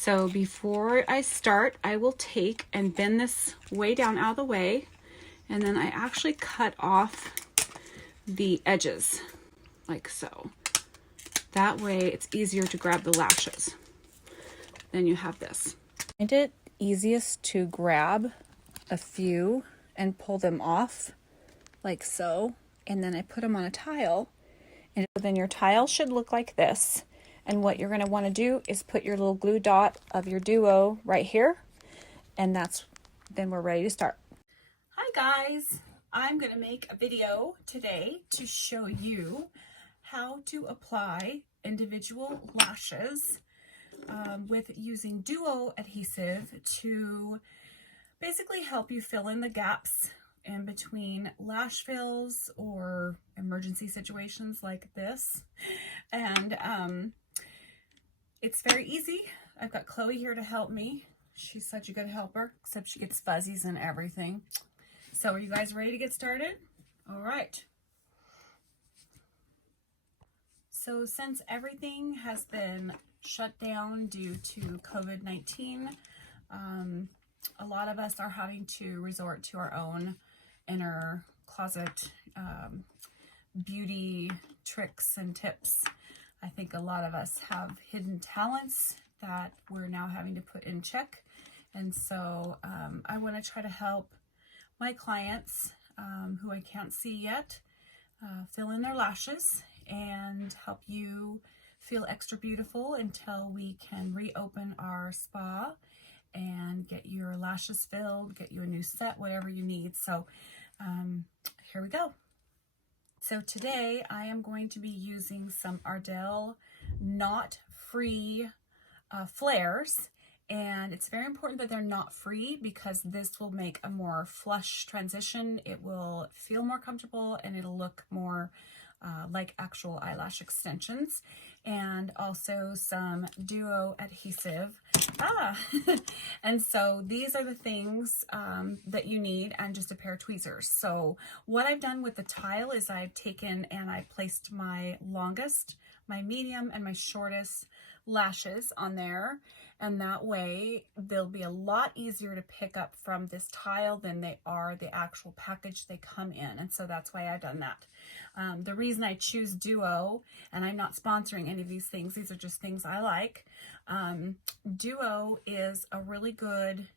So before I start, I will take and bend this way down out of the way, and then I actually cut off the edges like so. That way it's easier to grab the lashes. Then you have this. I find it easiest to grab a few and pull them off like so, and then I put them on a tile, and then your tile should look like this. And what you're going to want to do is put your little glue dot of your duo right here, and then we're ready to start. Hi guys, I'm going to make a video today to show you how to apply individual lashes with using duo adhesive to basically help you fill in the gaps in between lash fills or emergency situations like this. And it's very easy. I've got Chloe here to help me. She's such a good helper, except she gets fuzzies and everything. So are you guys ready to get started? All right. So since everything has been shut down due to COVID-19, a lot of us are having to resort to our own inner closet beauty tricks and tips. I think a lot of us have hidden talents that we're now having to put in check. And so I want to try to help my clients who I can't see yet fill in their lashes and help you feel extra beautiful until we can reopen our spa and get your lashes filled, get you a new set, whatever you need. So here we go. So today I am going to be using some Ardell knot free flares, and it's very important that they're knot free because this will make a more flush transition. It will feel more comfortable and it'll look more like actual eyelash extensions. And also some duo adhesive. And so these are the things that you need, and just a pair of tweezers. So what I've done with the tile is I've taken and I placed my longest, my medium, and my shortest lashes on there, and that way they'll be a lot easier to pick up from this tile than they are the actual package they come in. And so that's why I've done that. The reason I choose duo, and I'm not sponsoring any of these things, these are just things I like. Duo is a really good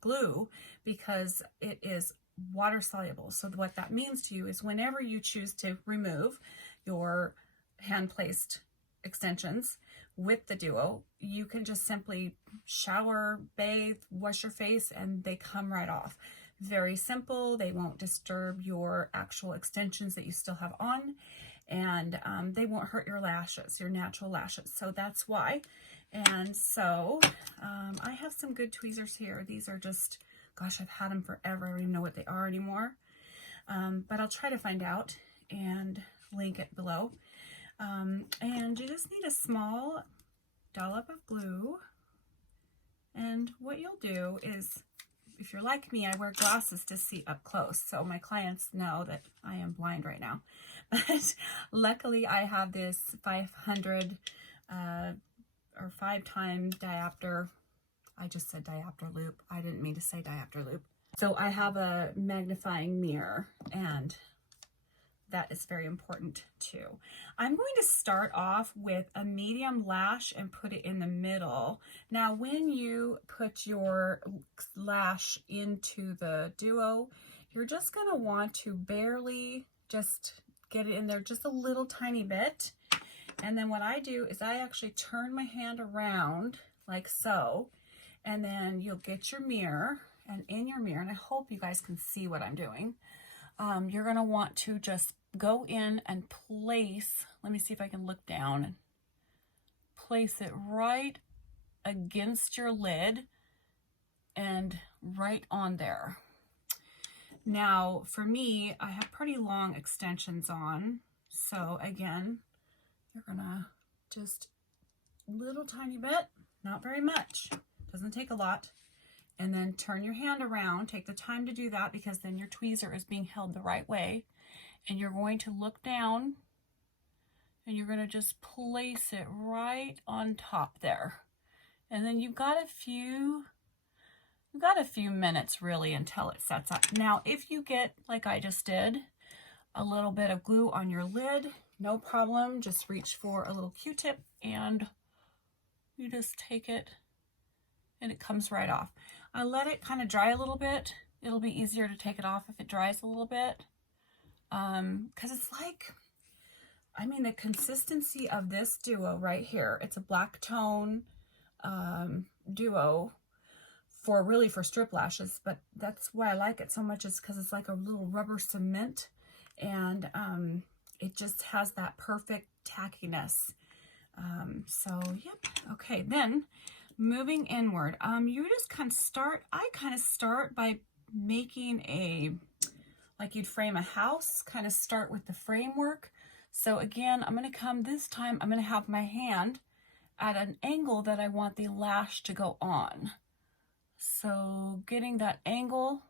glue because it is water soluble. So what that means to you is whenever you choose to remove your hand placed extensions with the duo, you can just simply shower, bathe, wash your face, and they come right off. Very simple. They won't disturb your actual extensions that you still have on, and they won't hurt your lashes, your natural lashes. So that's why. And so I have some good tweezers here. These are just, gosh, I've had them forever. I don't even know what they are anymore. But I'll try to find out and link it below. And you just need a small dollop of glue. And what you'll do is, if you're like me, I wear glasses to see up close. So my clients know that I am blind right now. But luckily I have this 500 or 5-time diopter. I just said diopter loop. I didn't mean to say diopter loop. So I have a magnifying mirror, and that is very important too. I'm going to start off with a medium lash and put it in the middle. Now, when you put your lash into the duo, you're just gonna want to barely just get it in there just a little tiny bit. And then what I do is I actually turn my hand around like so, and then you'll get your mirror, and in your mirror, and I hope you guys can see what I'm doing, you're gonna want to just go in and place, let me see if I can look down, and place it right against your lid and right on there. Now for me, I have pretty long extensions on, so again, you're gonna just little tiny bit, not very much, doesn't take a lot, and then turn your hand around. Take the time to do that because then your tweezer is being held the right way. And you're going to look down and you're going to just place it right on top there. And then you've got a few minutes really until it sets up. Now, if you get, like I just did, a little bit of glue on your lid, no problem. Just reach for a little Q-tip and you just take it and it comes right off. I let it kind of dry a little bit. It'll be easier to take it off if it dries a little bit. Because it's like, I mean, the consistency of this duo right here, it's a black tone duo for strip lashes, but that's why I like it so much, is because it's like a little rubber cement, and it just has that perfect tackiness. So yep. Okay, then moving inward, you just kind of start, I kind of start by making a, like you'd frame a house, kind of start with the framework. So again, I'm going to come this time, I'm going to have my hand at an angle that I want the lash to go on. So getting that angle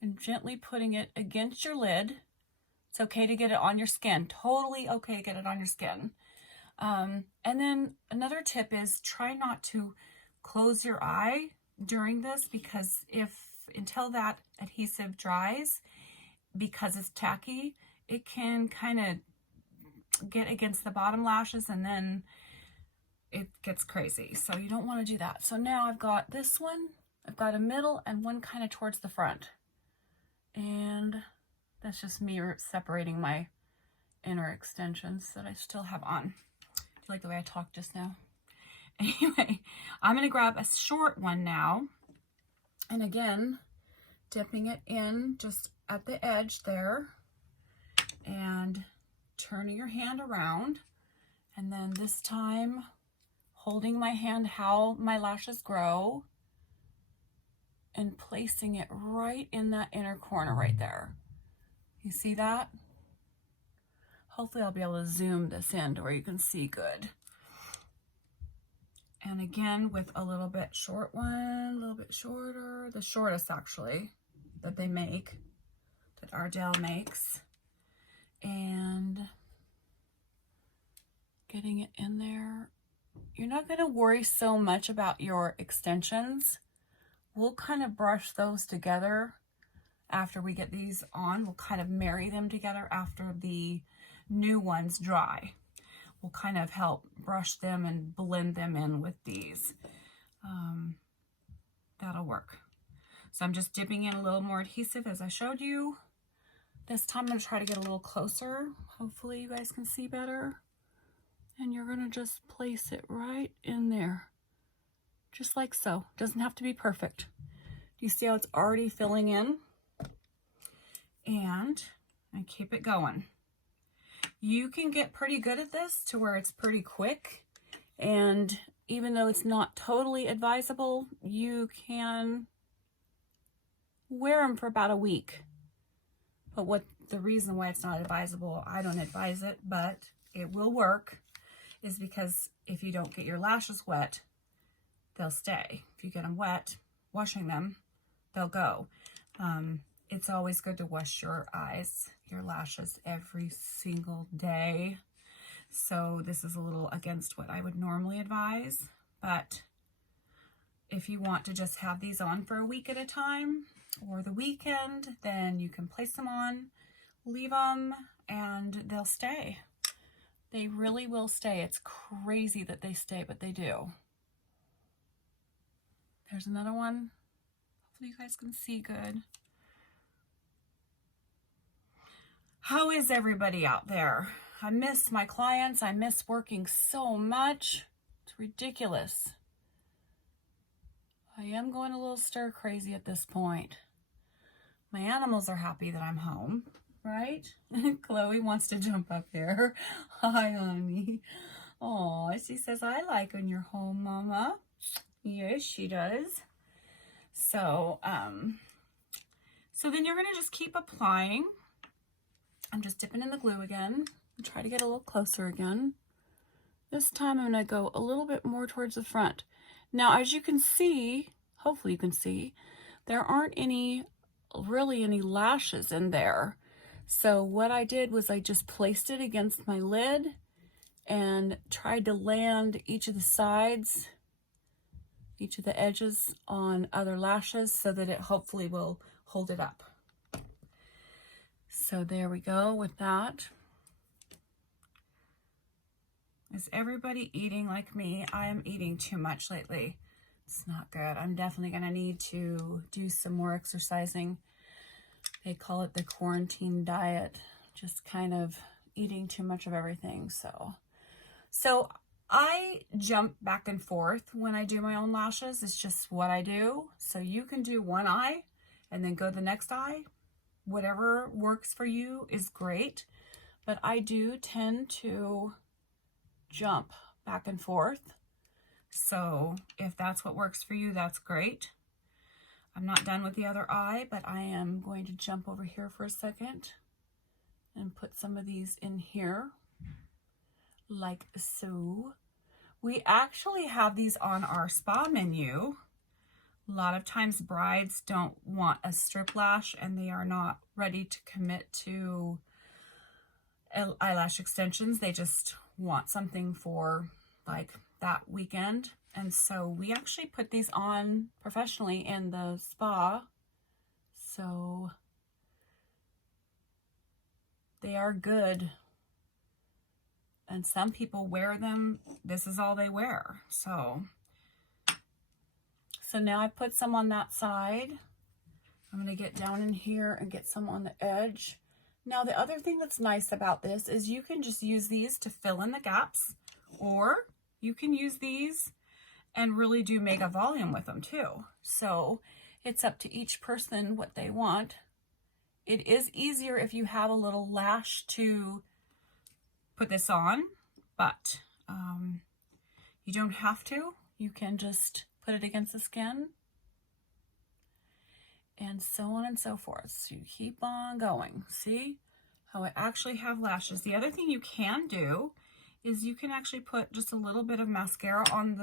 and gently putting it against your lid. It's okay to get it on your skin. Totally okay to get it on your skin. And then another tip is try not to close your eye during this, because until that adhesive dries, because it's tacky, it can kind of get against the bottom lashes and then it gets crazy. So you don't want to do that. So now I've got this one, I've got a middle and one kind of towards the front. And that's just me separating my inner extensions that I still have on. Do you like the way I talked just now? Anyway, I'm going to grab a short one now. And again, dipping it in just at the edge there and turning your hand around. And then this time, holding my hand how my lashes grow and placing it right in that inner corner right there. You see that? Hopefully I'll be able to zoom this in to where you can see good. And again, with a little bit short one, a little bit shorter, the shortest actually that they make, that Ardell makes. And getting it in there. You're not going to worry so much about your extensions. We'll kind of brush those together after we get these on. We'll kind of marry them together after the new ones dry. We'll kind of help brush them and blend them in with these. That'll work. So I'm just dipping in a little more adhesive as I showed you. This time I'm going to try to get a little closer. Hopefully you guys can see better. And you're going to just place it right in there. Just like so. Doesn't have to be perfect. Do you see how it's already filling in? And I keep it going. You can get pretty good at this to where it's pretty quick. And even though it's not totally advisable, you can wear them for about a week. But the reason why it's not advisable, I don't advise it, but it will work, is because if you don't get your lashes wet, they'll stay. If you get them wet, washing them, they'll go. It's always good to wash your eyes, your lashes every single day. So this is a little against what I would normally advise, but if you want to just have these on for a week at a time or the weekend, then you can place them on, leave them, and they'll stay. They really will stay. It's crazy that they stay, but they do. There's another one. Hopefully you guys can see good. How is everybody out there? I miss my clients. I miss working so much. It's ridiculous. I am going a little stir crazy at this point. My animals are happy that I'm home, right? Chloe wants to jump up here. Hi, honey. Oh, she says, I like when you're home, Mama. Yes, she does. So then you're going to just keep applying. I'm just dipping in the glue again and try to get a little closer again. This time I'm going to go a little bit more towards the front. Now, as you can see, hopefully you can see, there aren't really any lashes in there. So what I did was I just placed it against my lid and tried to land each of the sides each of the edges on other lashes so that it hopefully will hold it up. So there we go with that. Is everybody eating like me? I am eating too much lately. It's not good. I'm definitely going to need to do some more exercising. They call it the quarantine diet, just kind of eating too much of everything. So I jump back and forth when I do my own lashes. It's just what I do. So you can do one eye and then go to the next eye. Whatever works for you is great. But I do tend to jump back and forth. So if that's what works for you, that's great. I'm not done with the other eye, but I am going to jump over here for a second and put some of these in here, like so. We actually have these on our spa menu. A lot of times brides don't want a strip lash and they are not ready to commit to eyelash extensions. They just want something for like that weekend. And so we actually put these on professionally in the spa. So they are good. And some people wear them. This is all they wear. So now I've put some on that side. I'm going to get down in here and get some on the edge. Now, the other thing that's nice about this is you can just use these to fill in the gaps, or you can use these and really do mega volume with them too. So it's up to each person what they want. It is easier if you have a little lash to put this on, but you don't have to. You can just put it against the skin and so on and so forth. So you keep on going. See how I actually have lashes. The other thing you can do is you can actually put just a little bit of mascara on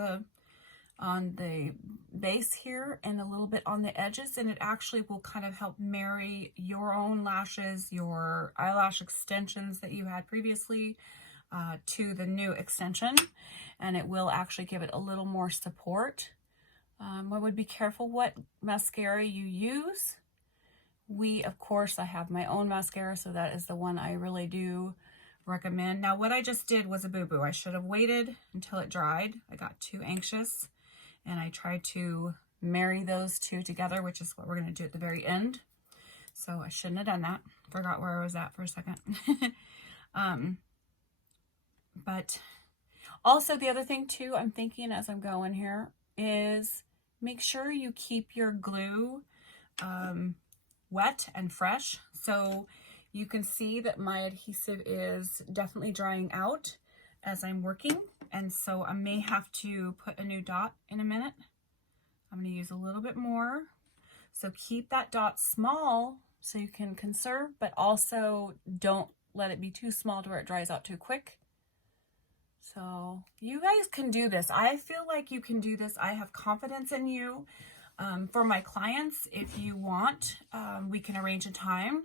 the base here and a little bit on the edges, and it actually will kind of help marry your own lashes, your eyelash extensions that you had previously, to the new extension, and it will actually give it a little more support. I would be careful what mascara you use. Of course, I have my own mascara, so that is the one I really do recommend. Now, what I just did was a boo-boo. I should have waited until it dried. I got too anxious, and I tried to marry those two together, which is what we're going to do at the very end. So I shouldn't have done that. Forgot where I was at for a second. But also the other thing too, I'm thinking as I'm going here, is make sure you keep your glue wet and fresh. So you can see that my adhesive is definitely drying out as I'm working. And so I may have to put a new dot in a minute. I'm going to use a little bit more. So keep that dot small so you can conserve, but also don't let it be too small to where it dries out too quick. So you guys can do this. I feel like you can do this. I have confidence in you. For my clients, if you want, we can arrange a time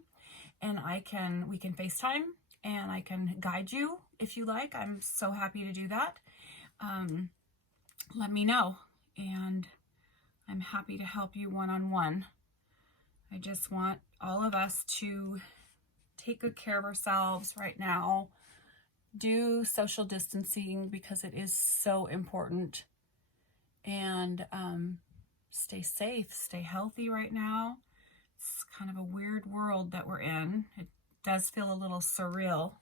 and we can FaceTime and I can guide you if you like. I'm so happy to do that. Let me know, and I'm happy to help you one-on-one. I just want all of us to take good care of ourselves right now. Do social distancing because it is so important, and stay safe, stay healthy right now. It's kind of a weird world that we're in. It does feel a little surreal.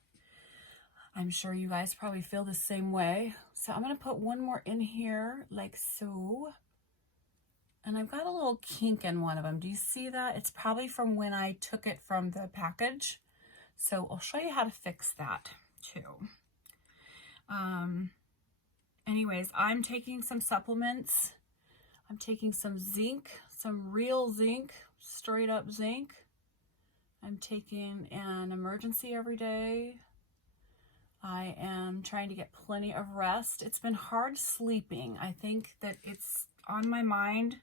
I'm sure you guys probably feel the same way. So I'm going to put one more in here like so. And I've got a little kink in one of them. Do you see that? It's probably from when I took it from the package. So I'll show you how to fix that too. Anyways, I'm taking some supplements. I'm taking some zinc, some real zinc, straight up zinc. I'm taking an emergency every day. I am trying to get plenty of rest. It's been hard sleeping. I think that it's on my mind.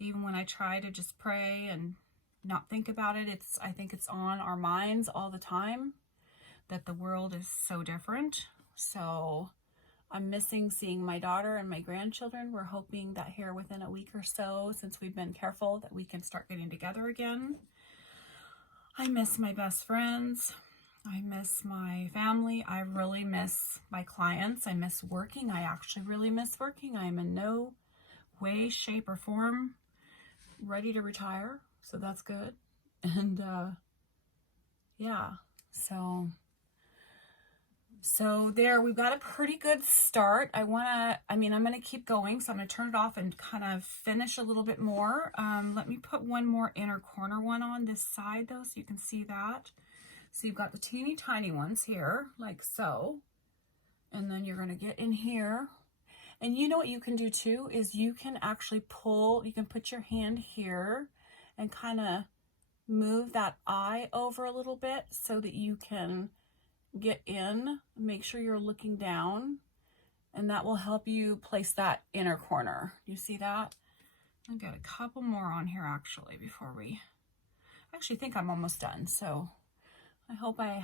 Even when I try to just pray and not think about it, I think it's on our minds all the time that the world is so different. So I'm missing seeing my daughter and my grandchildren. We're hoping that here within a week or so, since we've been careful, that we can start getting together again. I miss my best friends. I miss my family. I really miss my clients. I miss working. I actually really miss working. I am in no way, shape, or form ready to retire. So that's good. And yeah, so there, we've got a pretty good start. I'm going to keep going. So I'm going to turn it off and kind of finish a little bit more. Let me put one more inner corner one on this side though, so you can see that. So you've got the teeny tiny ones here, like so. And then you're going to get in here. And you know what you can do too, is you can actually pull, you can put your hand here and kind of move that eye over a little bit so that you can get in. Make sure you're looking down, and that will help you place that inner corner. You see that? I've got a couple more on here actually before I actually think I'm almost done. So I hope I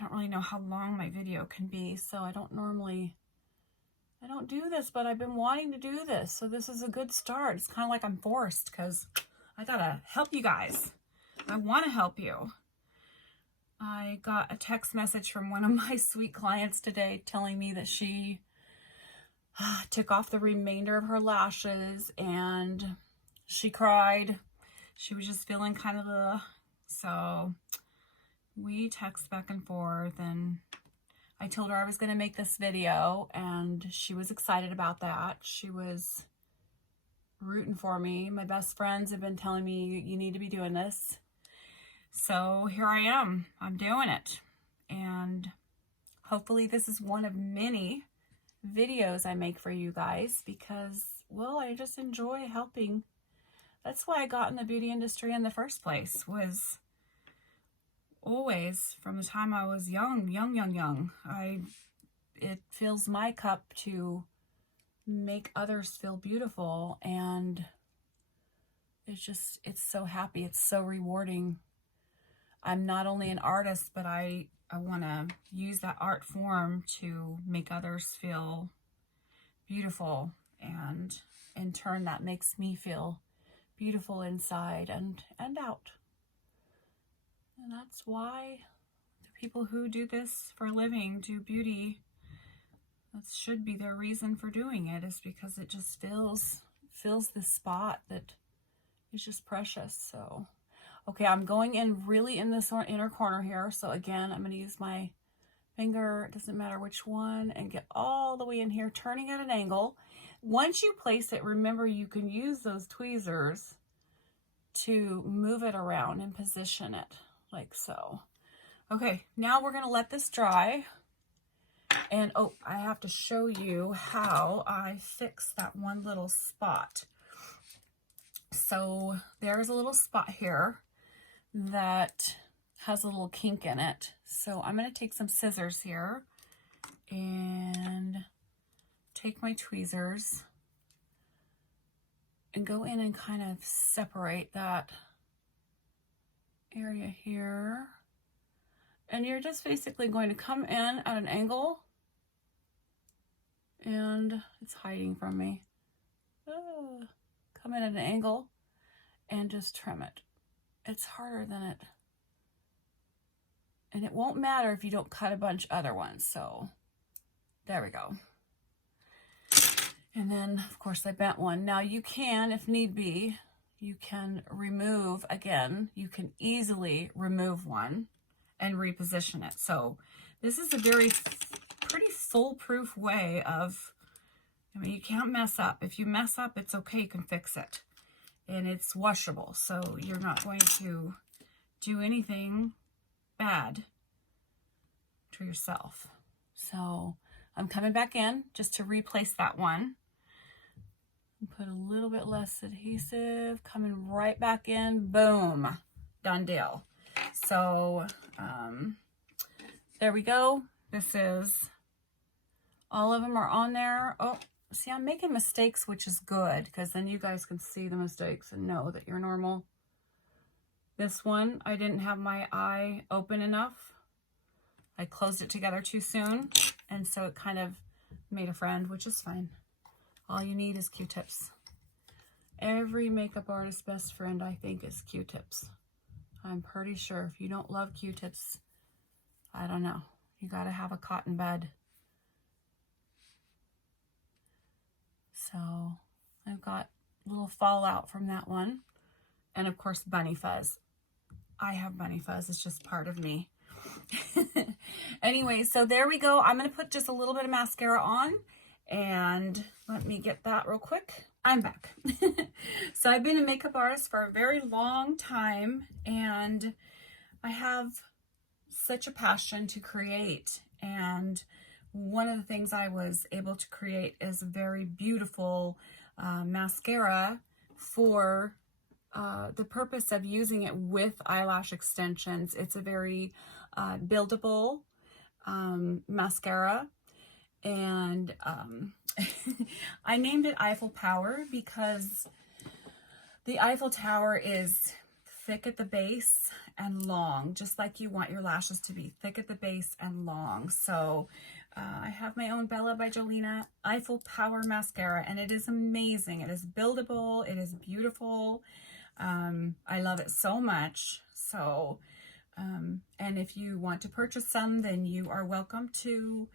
don't really know how long my video can be, so I don't do this, but I've been wanting to do this. So this is a good start. It's kind of like I'm forced because I gotta help you guys. I want to help you. I got a text message from one of my sweet clients today telling me that she took off the remainder of her lashes and she cried. She was just feeling kind of so we text back and forth, and I told her I was going to make this video, and she was excited about that. She was rooting for me. My best friends have been telling me, you need to be doing this. So here I am. I'm doing it. And hopefully this is one of many videos I make for you guys because, well, I just enjoy helping. That's why I got in the beauty industry in the first place, was always from the time I was young. It fills my cup to make others feel beautiful, and it's so happy. It's so rewarding. I'm not only an artist, but I want to use that art form to make others feel beautiful, and in turn that makes me feel beautiful inside and out. And that's why the people who do this for a living, do beauty, that should be their reason for doing it, is because it just fills this spot that is just precious. So, okay, I'm going in really in this inner corner here. So again, I'm going to use my finger, it doesn't matter which one, and get all the way in here, turning at an angle. Once you place it, remember you can use those tweezers to move it around and position it like so. Okay, now we're going to let this dry. And oh, I have to show you how I fix that one little spot. So there's a little spot here that has a little kink in it. So I'm going to take some scissors here and take my tweezers and go in and kind of separate that area here. And you're just basically going to come in at an angle, and it's hiding from me. Come in at an angle and just trim it. It's harder than it. And it won't matter if you don't cut a bunch other ones. So there we go. And then of course I bent one. Now you can, if need be, you can remove, again, you can easily remove one and reposition it. So this is a pretty foolproof way of, I mean, you can't mess up. If you mess up, it's okay, you can fix it. And it's washable, so you're not going to do anything bad to yourself. So I'm coming back in just to replace that one. Put a little bit less adhesive, coming right back in, boom, done deal. So there we go. This is, all of them are on there. Oh, see, I'm making mistakes, which is good, because then you guys can see the mistakes and know that you're normal. This one, I didn't have my eye open enough. I closed it together too soon, and so it kind of made a friend, which is fine. All you need is Q-tips. Every makeup artist's best friend, I think, is Q-tips. I'm pretty sure if you don't love Q-tips, I don't know. You got to have a cotton bud. So I've got a little fallout from that one. And of course, bunny fuzz. I have bunny fuzz. It's just part of me. Anyway, so there we go. I'm going to put just a little bit of mascara on. And let me get that real quick. I'm back. So I've been a makeup artist for a very long time. And I have such a passion to create. And one of the things I was able to create is a very beautiful mascara for the purpose of using it with eyelash extensions. It's a very buildable mascara, and I named it Eiffel Power because the Eiffel Tower is thick at the base and long, just like you want your lashes to be, thick at the base and long. So I have my own Bella by Jolena Eiffel Power mascara, and it is amazing. It is buildable. It is beautiful. I love it so much. So, and if you want to purchase some, then you are welcome to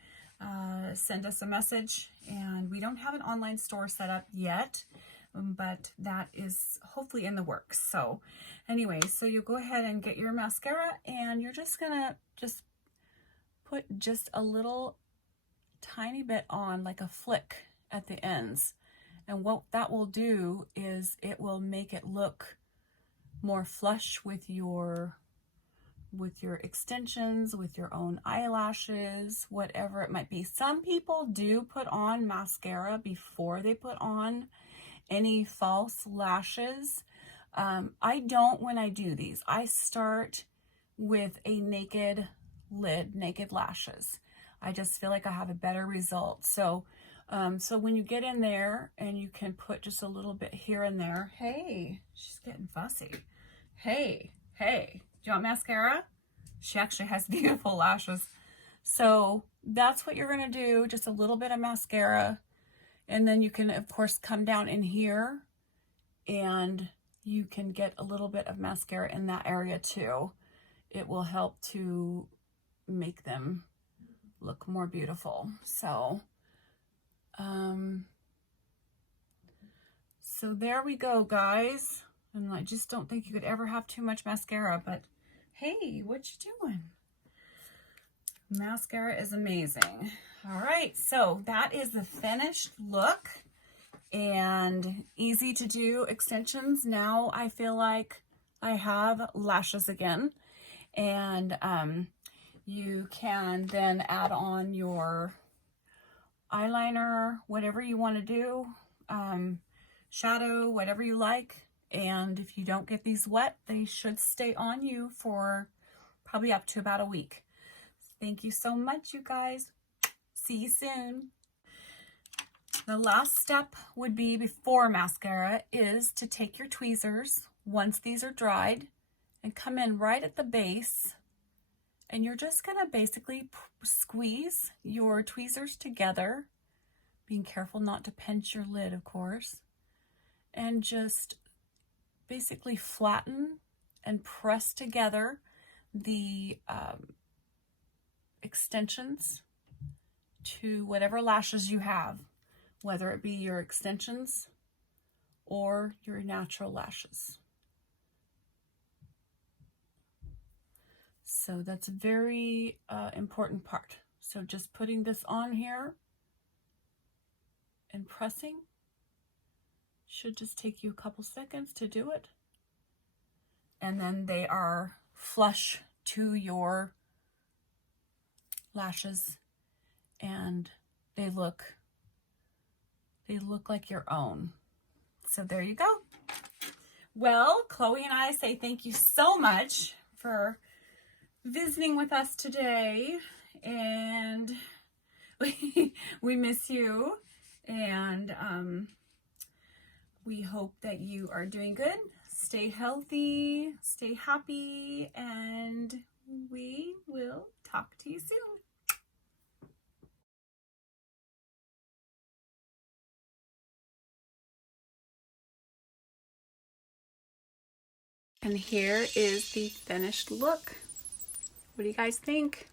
send us a message. And we don't have an online store set up yet, but that is hopefully in the works. So anyway, so you go ahead and get your mascara, and you're just gonna put just a little tiny bit on, like a flick at the ends. And what that will do is it will make it look more flush with your extensions, with your own eyelashes, whatever it might be. Some people do put on mascara before they put on any false lashes. I don't when I do these. I start with a naked lid, naked lashes. I just feel like I have a better result. So so when you get in there, and you can put just a little bit here and there. Hey, she's getting fussy. Hey, do you want mascara? She actually has beautiful lashes. So that's what you're gonna do, just a little bit of mascara. And then you can, of course, come down in here, and you can get a little bit of mascara in that area too. It will help to make them look more beautiful. So so there we go, guys. And I just don't think you could ever have too much mascara, but hey, what you doing? Mascara is amazing. All right, so that is the finished look, and easy to do extensions. Now I feel like I have lashes again, and you can then add on your eyeliner, whatever you want to do, shadow, whatever you like. And if you don't get these wet, they should stay on you for probably up to about a week. Thank you so much, you guys. See you soon. The last step would be, before mascara, is to take your tweezers once these are dried and come in right at the base. And you're just gonna basically squeeze your tweezers together, being careful not to pinch your lid, of course, and just basically flatten and press together the extensions to whatever lashes you have, whether it be your extensions or your natural lashes. So that's a very important part. So just putting this on here and pressing should just take you a couple seconds to do it. And then they are flush to your lashes, and they look like your own. So there you go. Well, Chloe and I say thank you so much for visiting with us today, and we miss you, and we hope that you are doing good. Stay healthy, stay happy, and we will talk to you soon. And here is the finished look. What do you guys think?